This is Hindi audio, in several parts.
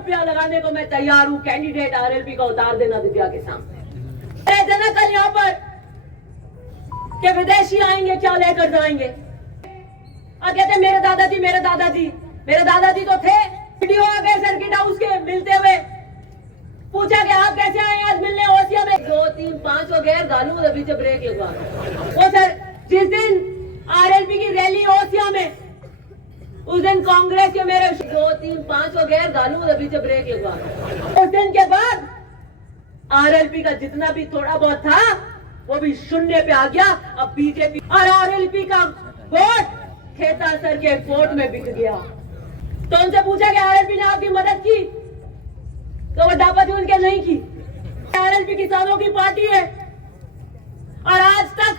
रुपया लगाने को मैं तैयार हूं कैंडिडेट आरएलपी का उतार देना दिव्या के सामने। जना कल यहाँ पर कि विदेशी आएंगे क्या लेकर जाएंगे और कहते मेरे दादाजी तो थे। वीडियो आ गए सर्किट हाउस के मिलते हुए, पूछा कि आप कैसे आए आज मिलने ओसिया में। 2 3 5 हो गए गालू अभी से ब्रेक लगवा वो सर। जिस दिन आरएलपी की रैली ओसिया में उस दिन कांग्रेस के मेरे 2 3 5 हो गए गालू अभी से ब्रेक लगवा। उस दिन के बाद आरएलपी का जितना भी थोड़ा बहुत था वो भी शून्य पे आ गया। अब बीजेपी और आरएलपी का वोट खेता सर के वोट में बिक गया। तो उनसे पूछा कि आरएलपी ने आपकी मदद की, तो वो डापाती उनके नहीं की। आरएलपी किसानों की पार्टी है और आज तक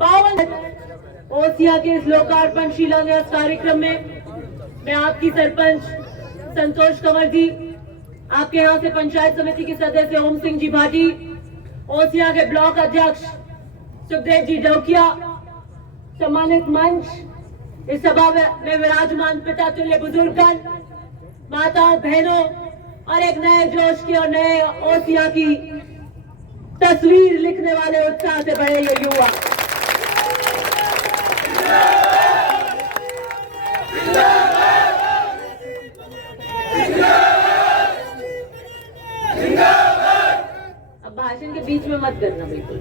52 ओसिया के इस लोकार्पण शिलान्यास कार्यक्रम में मैं आपकी सरपंच संतोष कंवर जी, आपके यहाँ से पंचायत समिति के सदस्य ओम सिंह जी भाटी, ओसिया के ब्लॉक अध्यक्ष सुखदेव जी डौकिया, सम्मानित मंच, इस सभा में विराजमान पिता तुल्य बुजुर्गगण, माताओं बहनों और एक नए जोश की और नए ओसिया की तस्वीर लिखने वाले उत्साह से बड़े ये युवा, अब भाषण के बीच में मत करना बिल्कुल।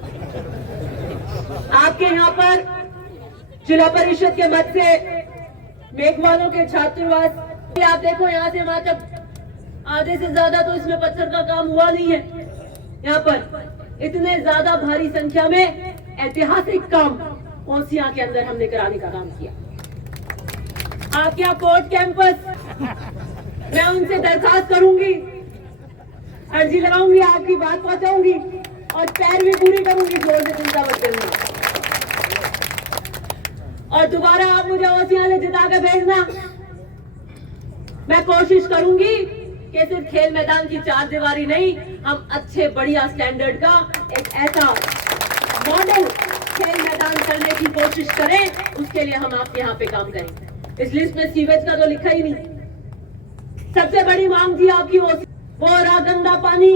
आपके यहाँ पर जिला परिषद के मत से मेघवालों के छात्रावास, आप देखो यहाँ से वहां तक आधे से ज्यादा तो इसमें पत्थर का काम हुआ नहीं है। यहाँ पर इतने ज्यादा भारी संख्या में ऐतिहासिक काम ओसिया के अंदर हमने कराने का काम किया। आपके यहाँ कोर्ट कैंपस, मैं उनसे दरखास्त करूंगी, अर्जी लगाऊंगी, आपकी बात पहुंचाऊंगी और पैरवी पूरी करूंगी, जोर से चिंता मत करना। और दोबारा आप मुझे ओसिया से जिता के भेजना। मैं कोशिश करूंगी कि सिर्फ खेल मैदान की चार दीवारी नहीं, हम अच्छे बढ़िया स्टैंडर्ड का एक ऐसा मॉडल खेल मैदान करने की कोशिश करें। उसके लिए हम आपके यहाँ पे काम करेंगे। इस लिस्ट में सीवेज का तो लिखा ही नहीं। सबसे बड़ी मांग थी आपकी वो रहा गंदा पानी,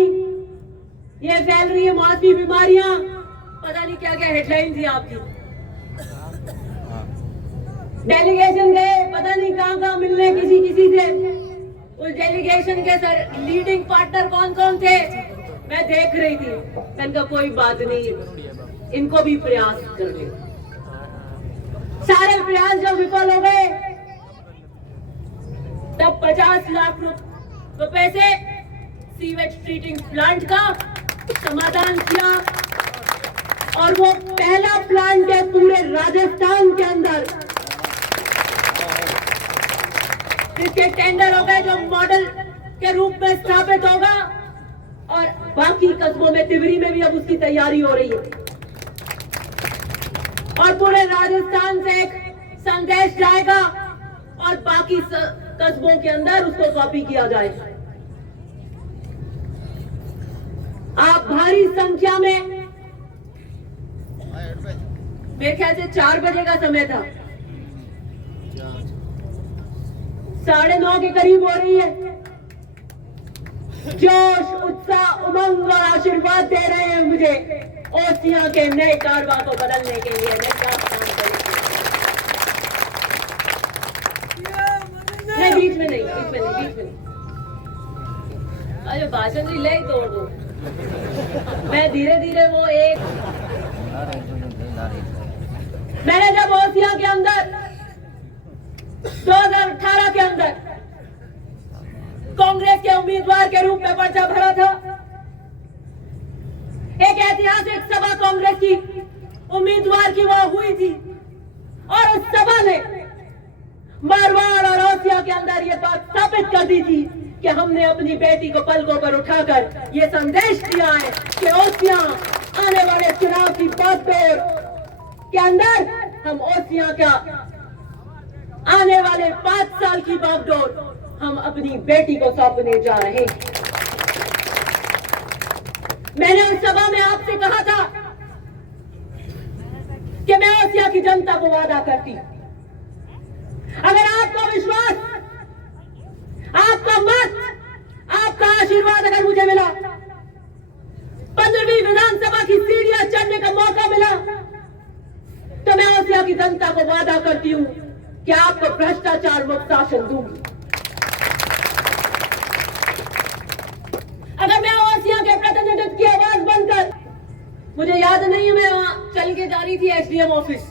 ये फैल रही है मौसमी बीमारियां, पता नहीं क्या क्या हेडलाइन थी आपकी। डेलीगेशन गए पता नहीं कहां मिलने किसी से। उस डेलीगेशन के सर लीडिंग पार्टनर कौन कौन थे मैं देख रही थी। मैंने कोई बात नहीं, इनको भी प्रयास कर ले। सारे प्रयास जब विफल हो गए तब 50 लाख रुपए से सीवेज ट्रीटिंग प्लांट का समाधान किया और वो पहला प्लांट है पूरे राजस्थान के अंदर जिसके टेंडर हो गए, जो मॉडल के रूप में स्थापित होगा और बाकी कस्बों में, तिवरी में भी अब उसकी तैयारी हो रही है और पूरे राजस्थान से एक संदेश जाएगा और बाकी कस्बों के अंदर उसको कॉपी किया जाएगा। आप भारी संख्या में, मेरे ख्याल से 4 बजे का समय था, 9:30 के करीब हो रही है। जोश, उत्साह, उमंग और आशीर्वाद दे रहे हैं मुझे ओसिया के नए कारवा को बदलने के लिए, नए काम करने के लिए। नहीं, बीच में नहीं। अरे भाषण नहीं ले तोड़ दो। मैं धीरे धीरे वो एक, मैंने जब ओसिया के अंदर 2018 के अंदर कांग्रेस के उम्मीदवार के रूप में पर्चा भरा था, एक ऐतिहासिक सभा कांग्रेस की उम्मीदवार की वहां हुई थी और उस सभा ने मारवाड़ और ओसिया के अंदर ये बात साबित कर दी थी कि हमने अपनी बेटी को पलकों पर उठाकर ये संदेश दिया है कि ओसिया आने वाले चुनाव की बागडोर के अंदर हम ओसिया का आने वाले 5 साल की बागडोर हम अपनी बेटी को सौंपने जा रहे हैं। मैंने उस सभा में आपसे कहा था कि मैं ओसिया की जनता को वादा करती, अगर आपका विश्वास, आपका मत, आशीर्वाद अगर मुझे मिला, 15वीं विधानसभा की सीढ़ियां चढ़ने का मौका मिला, तो मैं ओसिया की जनता को वादा करती हूं कि आपको भ्रष्टाचार मुक्त शासन दूंगी। अगर मैं ओसिया के प्रतिनिधित्व की आवाज बनकर, मुझे याद नहीं है मैं वहां चल के जा रही थी एसडीएम ऑफिस,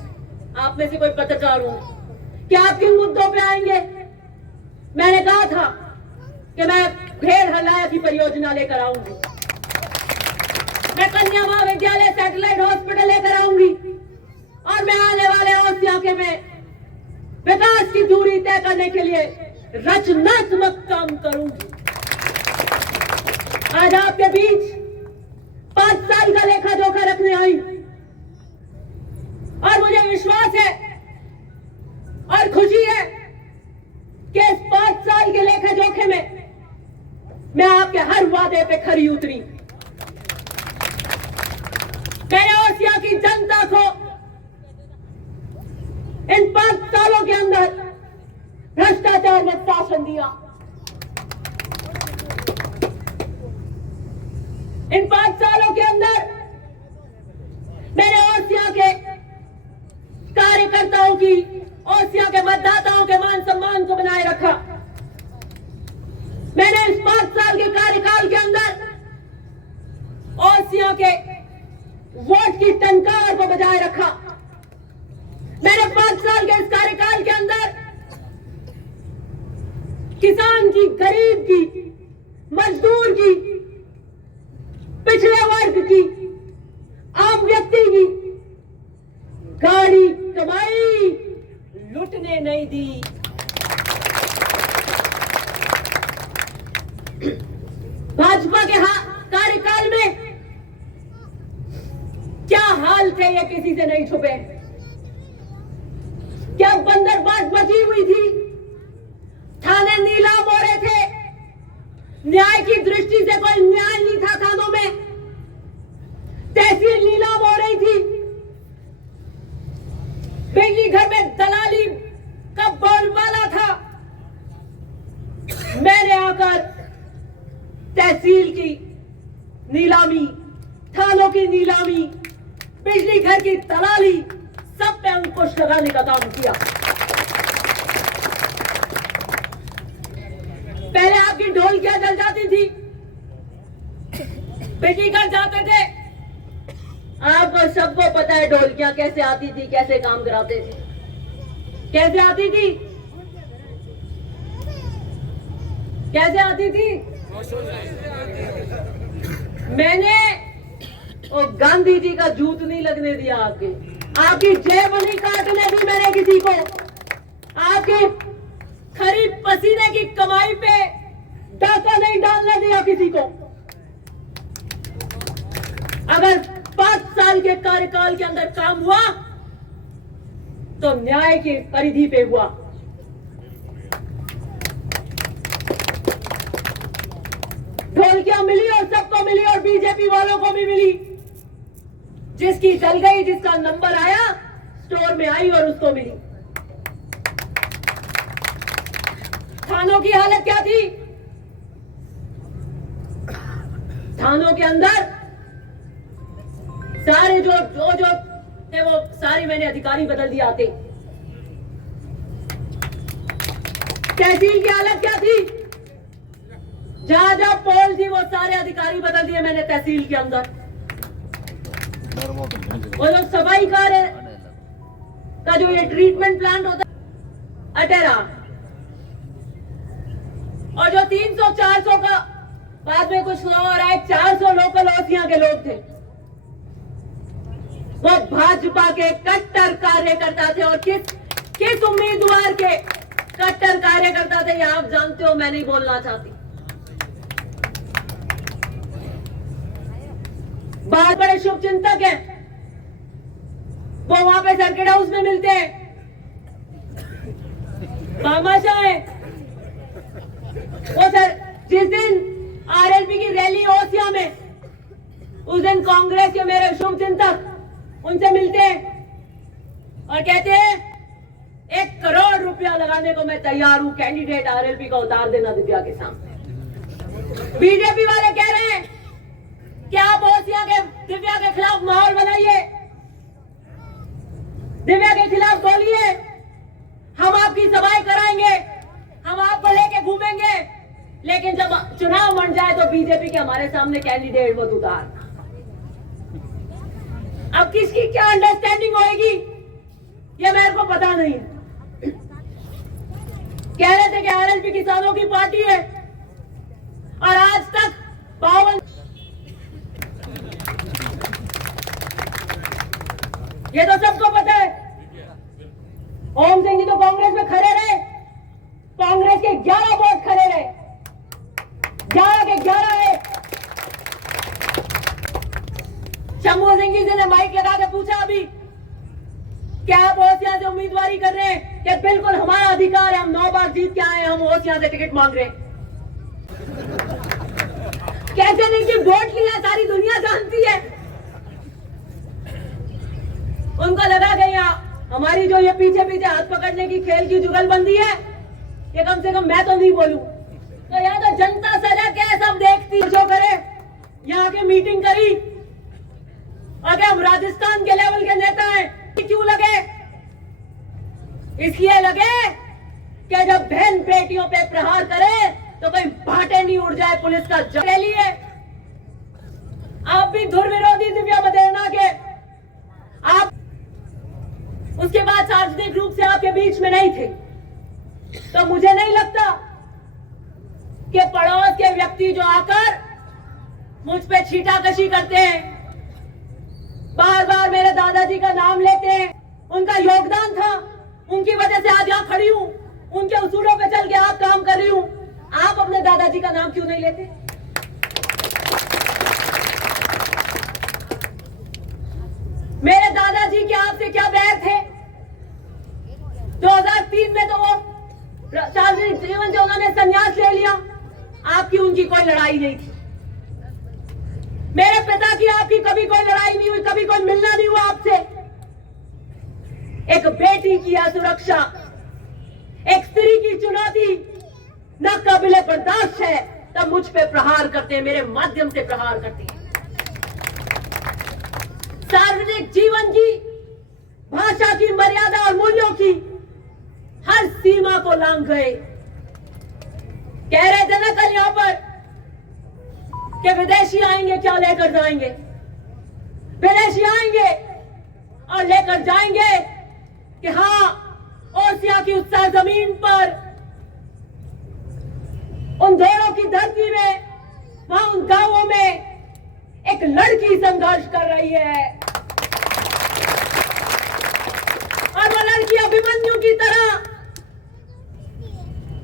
आप में से कोई पत्रकार हो कि आप किन मुद्दों पे आएंगे, मैंने कहा था कि मैं भेड़ हलाया की परियोजना लेकर आऊंगी, मैं कन्या महाविद्यालय सैटेलाइट हॉस्पिटल लेकर आऊंगी, और मैं आने वाले ओसिया के में विकास की दूरी तय करने के लिए रचनात्मक काम करूंगी। आज आपके बीच 5 साल का लेखा जोखा रखने आई, और मुझे विश्वास है और खुशी है कि इस 5 साल के लेखा जोखे में मैं आपके हर वादे पे खरी उतरी। मैंने ओसिया की जनता को इन 5 सालों के अंदर भ्रष्टाचार में शासन दिया। इन 5 सालों के अंदर मैंने ओसिया के कार्यकर्ताओं की, ओसिया के मतदाताओं के मान सम्मान को बनाए रखा। मैंने इस 5 साल के कार्यकाल के अंदर ओसिया के वोट की टंकार को बजाय रखा। मैंने 5 साल के इस कार्यकाल के अंदर किसान की, गरीब की, मजदूर की, पिछड़े वर्ग की, आम व्यक्ति की गाड़ी कमाई लुटने नहीं दी। भाजपा के कार्यकाल में क्या हाल थे ये किसी से नहीं छुपे। क्या बंदरबांट बची हुई थी, थाने नीलाम हो रहे थे, न्याय की दृष्टि से कोई न्याय नहीं था थानों में, तहसील नीलाम हो रही थी, बिजली घर में दलाली का बोलबाला था। मैंने आकर तहसील की नीलामी, थानों की नीलामी, बिजली घर की दलाली, सब पे अंकुश लगाने का काम किया। पहले आपकी ढोलकियां जल जाती थी, बिजली घर जाते थे, आपको सबको पता है ढोलकियां कैसे आती थी, कैसे काम कराते थे, कैसे आती थी, कैसे आती थी। मैंने वो गांधी जी का जूत नहीं लगने दिया, आपकी जेब नहीं काटने दी मैंने किसी को, आपके खरी पसीने की कमाई पे डाका नहीं डालने दिया किसी को। अगर 5 साल के कार्यकाल के अंदर काम हुआ तो न्याय की परिधि पे हुआ। ढोलकियां मिली और सबको मिली, और बीजेपी वालों को भी मिली। जिसकी जल गई, जिसका नंबर आया स्टोर में आई और उसको मिली। थानों की हालत क्या थी? थानों के अंदर सारे जो थे वो सारे मैंने अधिकारी बदल दिए आते। तहसील की हालत क्या थी? जहां जहां पोल थी वो सारे अधिकारी बदल दिए मैंने तहसील के अंदर। वो जो सफाई कार्य का जो ये ट्रीटमेंट प्लांट होता अटेरा, और जो 300-400 का बाद में कुछ लोग और आए, 400 लोकल ओसिया के लोग थे, वो भाजपा के कट्टर कार्यकर्ता थे। और किस उम्मीदवार के कट्टर कार्यकर्ता थे ये आप जानते हो, मैं नहीं बोलना चाहती। बहुत बड़े शुभ चिंतक हैं, वो वहां पे सर्किट हाउस में मिलते हैं, भामाशाह है वो। सर जिस दिन आरएलपी की रैली ओसिया में, उस दिन कांग्रेस के मेरे शुभ चिंतक उनसे मिलते हैं और कहते हैं 1 करोड़ रुपया लगाने को मैं तैयार हूं, कैंडिडेट आरएलपी का उतार देना दिव्या के सामने। बीजेपी वाले कह रहे हैं कि आप ओसिया के दिव्या के खिलाफ माहौल बनाइए, दिव्या के खिलाफ बोलिए, हम आपकी सभाएं कराएंगे, हम आपको लेके घूमेंगे, लेकिन जब चुनाव बन जाए तो बीजेपी के हमारे सामने कैंडिडेट मत उतार। अब किसकी क्या अंडरस्टैंडिंग होएगी ये मेरे को पता नहीं। कह रहे थे कि आरएलपी किसानों की पार्टी है और आज तक 52, ये तो सबको पता है। ओम सिंह जी तो कांग्रेस में खड़े रहे, कांग्रेस के 11 वोट खड़े रहे, 11 के 11 है। शंभू सिंह जी ने माइक लगा के पूछा अभी क्या आप ओसिया से उम्मीदवारी कर रहे हैं? कि बिल्कुल हमारा अधिकार है, हम 9 बार जीत के आए, हम ओसिया से टिकट मांग रहे हैं। कैसे नहीं कि वोट लिया सारी दुनिया जानती है। उनको लगा कि हमारी जो ये पीछे पीछे हाथ पकड़ने की खेल की जुगलबंदी है, ये कम से कम मैं तो नहीं बोलूं। तो यहाँ तो जनता सजा के सब देखती जो करे, यहाँ के मीटिंग करी, अगर हम राजस्थान के लेवल के नेता हैं, क्यों लगे? इसलिए लगे कि जब बहन बेटियों पे प्रहार करे तो कोई भाटे नहीं उड़ जाए पुलिस का जब ले लिए। आप भी धुर विरोधी दिव्या मदेरणा के, आप उसके बाद सार्वजनिक रूप से आपके बीच में नहीं थे, तो मुझे नहीं लगता कि पड़ोस के व्यक्ति जो आकर मुझ पे छीटाकशी करते हैं, बार बार मेरे दादाजी का नाम लेते हैं, उनका योगदान था, उनकी वजह से आज यहाँ खड़ी हूं, उनके उसूलों पे चल के आप काम कर रही हूं। आप अपने दादाजी का नाम क्यों नहीं लेते? मेरे दादाजी के आपसे क्या बैर थे? 2003 में तो वो सार्वजनिक जीवन से उन्होंने संन्यास ले लिया, आपकी उनकी कोई लड़ाई नहीं थी। मेरे पिता की आपकी कभी कोई लड़ाई नहीं हुई, कभी कोई मिलना नहीं हुआ आपसे। एक बेटी की असुरक्षा, एक स्त्री की चुनौती न काबिले बर्दाश्त है, तब मुझ पे प्रहार करते हैं, मेरे माध्यम से प्रहार करते हैं। सार्वजनिक जीवन की, भाषा की मर्यादा और मूल्यों की हर सीमा को लांघ गए। कह रहे थे ना कल यहां पर कि विदेशी आएंगे क्या लेकर जाएंगे? विदेशी आएंगे और लेकर जाएंगे कि हाँ, ओसिया की उस जमीन पर, उन दोनों की धरती में, वहां उन गांवों में एक लड़की संघर्ष कर रही है और वो लड़की अभिमन्यु की तरह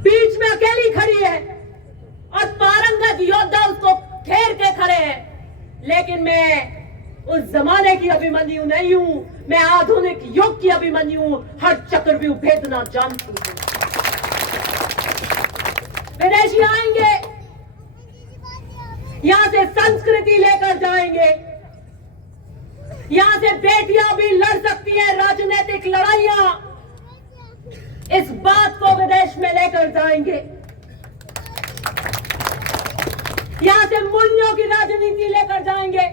बीच में अकेली खड़ी है और पारंगत योद्धा उसको घेर के खड़े हैं। लेकिन मैं उस जमाने की अभिमन्यु नहीं हूं, मैं आधुनिक युग की अभिमन्यु हूं, हर चक्रव्यूह भेदना जानती हूं। विदेशी आएंगे, यहां से संस्कृति लेकर जाएंगे, यहां से बेटियां भी लड़ सकती हैं राजनीतिक लड़ाइयां, इस बात को विदेश में लेकर जाएंगे। यहां से मूल्यों की राजनीति लेकर जाएंगे,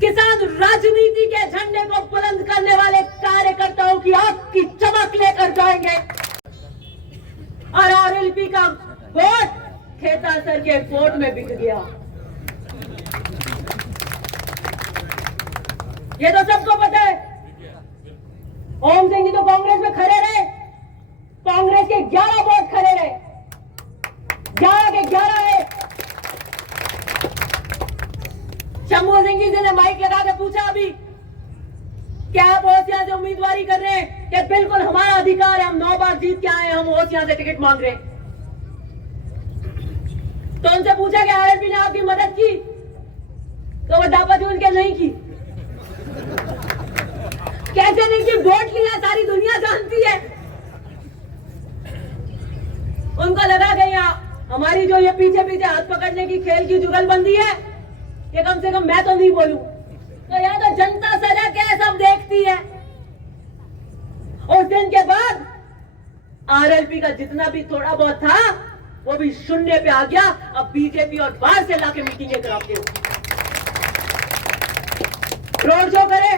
किसान राजनीति के झंडे को बुलंद करने वाले कार्यकर्ताओं की आंख की चमक लेकर जाएंगे और आरएलपी का वोट खेतासर के वोट में बिक गया। ये तो सबको पता है। ओम सिंह जी तो कांग्रेस में खड़े रहे, कांग्रेस के 11 वोट खड़े रहे, 11 के 11 है। शंभू सिंह जी ने माइक लगा के पूछा अभी क्या आप ओसिया से उम्मीदवारी कर रहे हैं? कि बिल्कुल हमारा अधिकार है, हम 9 बार जीत के आए, हम ओसिया से टिकट मांग रहे हैं। तो उनसे पूछा कि आरएलपी ने आपकी मदद की? तो वो डापाचूल के नहीं की। कैसे नहीं की? वोट लिया सारी दुनिया जानती है। उनको लगा कि यहाँ हमारी जो ये पीछे पीछे हाथ पकड़ने की खेल की जुगलबंदी है, ये कम से कम मैं तो नहीं बोलूं। तो यहाँ तो जनता सजा के सब देखती है। उस दिन के बाद आरएलपी का जितना भी थोड़ा बहुत था वो भी शून्य पे आ गया। अब बीजेपी और बाहर से लाके मीटिंगें कराते हो, रोड शो करे,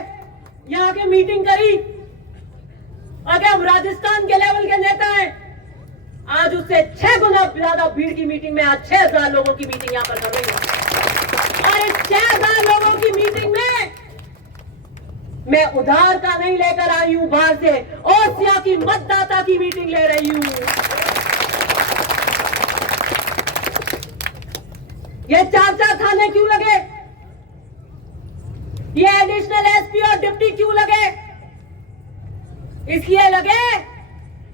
यहाँ के मीटिंग करी। अगर हम राजस्थान के लेवल के नेता हैं, आज उससे 6 गुना ज्यादा भीड़ की मीटिंग में आज 6000 लोगों की मीटिंग यहां पर कर रही है। और इस 6000 लोगों की मीटिंग में मैं उधार का नहीं लेकर आई हूं, बाहर से ओसिया की मतदाता की मीटिंग ले रही हूं। ये 4-4 थाने क्यों लगे? ये एडिशनल एसपी और डिप्टी क्यों लगे? इसलिए लगे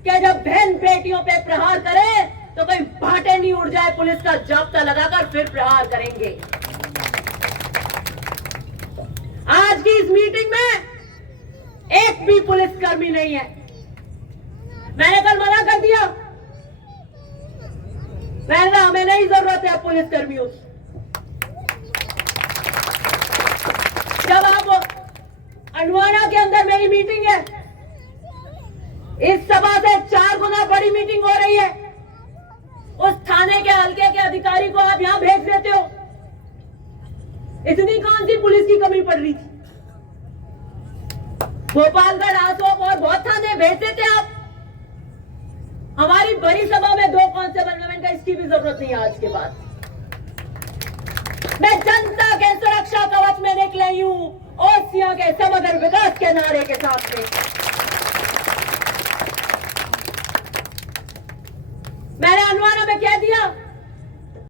कि जब बहन बेटियों पे प्रहार करे तो कोई भाटे नहीं उड़ जाए, पुलिस का जाब्ता लगाकर फिर प्रहार करेंगे। आज की इस मीटिंग में एक भी पुलिसकर्मी नहीं है। मैंने कल मना कर दिया, मैंने कहा हमें नहीं जरूरत है पुलिसकर्मियों की। जब आप अंडवाना के अंदर मेरी मीटिंग है, इस सभा से 4 गुना बड़ी मीटिंग हो रही है, उस थाने के हल्के के अधिकारी को आप यहां भेज देते हो। इतनी कौन सी पुलिस की कमी पड़ रही थी? गोपालगढ़, आसोप और बहुत थाने भेज देते आप। हमारी बड़ी सभा में 2 कांस्टेबल, मैंने कहा इसकी भी जरूरत नहीं है आज के बाद। मैं जनता के सुरक्षा कवच में निकली हूं, ओसिया के समग्र विकास के नारे के साथ में। मैंने अंडवाना में कह दिया